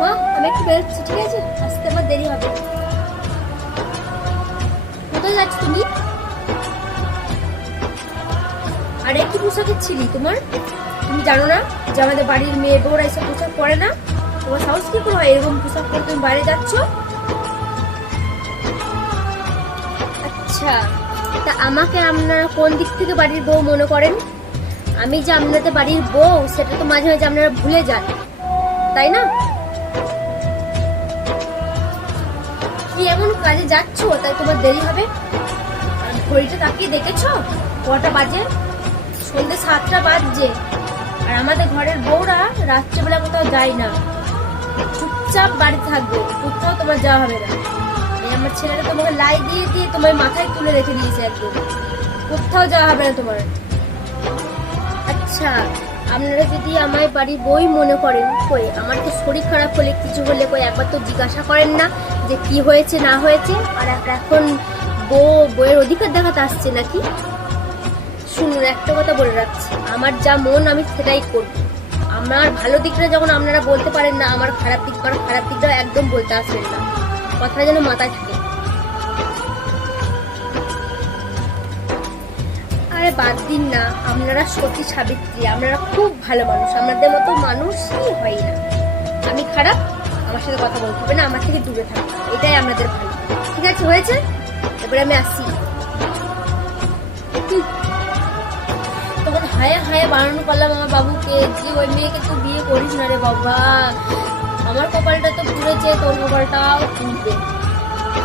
মা আমি একটু বেরোচ্ছি, ঠিক আছে? আসতে আমার দেরি হবে। কোথায় যাচ্ছ তুমি? আরে কি পোশাকের ছিলি তোমার? তুমি জানো না যে আমাদের বাড়ির মেয়ে বউরা এসব পোশাক পরে না? তোমার সাহস কি করে হয় এরকম পোশাক পরে তুমি বাইরে যাচ্ছ? আচ্ছা, তা আমাকে আপনারা কোন দিক থেকে বাড়ির বউ মনে করেন? আমি যে আপনাদের বাড়ির বউ সেটা তো মাঝে মাঝে আপনারা ভুলে যান, তাই না? কি এমন কাজে যাচ্ছ তাই তোমার দেরি হবে? আর ঘড়িটা তাকিয়ে দেখেছো কটা বাজে? সন্ধ্যে 7টা বাজছে। আর আমাদের ঘরের বউরা রাত্রেবেলা কোথাও যায় না, চুপচাপ বাড়ি থাকবে, কোথাও তোমার যাওয়া হবে না। এই আমার ছেলেটা তোমাকে লাই দিয়ে দিয়ে তোমার মাথায় তুলে রেখে দিয়েছে একদম, কোথাও যাওয়া হবে না তোমার। আচ্ছা, আপনারা যদি আমায় বাড়ির বই মনে করেন, কই আমার তো শরীর খারাপ হলে কিছু হলে কই একবার তো জিজ্ঞাসা করেন না যে কি হয়েছে না হয়েছে? আর এখন বইয়ের অধিকার দেখাতে আসছে নাকি? শুনুন, একটা কথা বলে রাখছি, আমার যা মন আমি সেটাই করব। আমার ভালো দিকটা যখন আপনারা বলতে পারেন না, আমার খারাপ দিকটা একদম বলতে আসবেন না, কথাটা যেন মাথায় থাকে। আরে বাদ দিন না, আপনারা সতী সাবিত্রী, আপনারা খুব ভালো মানুষ, আপনাদের মতো মানুষই হয় না। আমি খারাপ, আমার সাথে কথা বলতে হবে না, আমার থেকে দূরে থাকবে, এটাই আপনাদের ভালো। ঠিক আছে, হয়েছে? এবারে আমি আসি। তখন হায়া হায়া বানানো করলাম আমার বাবুকে যে ওই মেয়েকে তুই বিয়ে করিস না রে বাবা। আমার কপালটা তো পুড়েছে, তোর কপালটাও পুড়বে।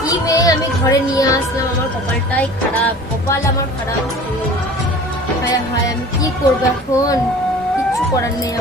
কি মেয়ে আমি ঘরে নিয়ে আসলাম, আমার কপালটাই খারাপ, কপাল আমার খারাপ। হায় হায়, আমি কি করবো এখন? কিচ্ছু করার নেই।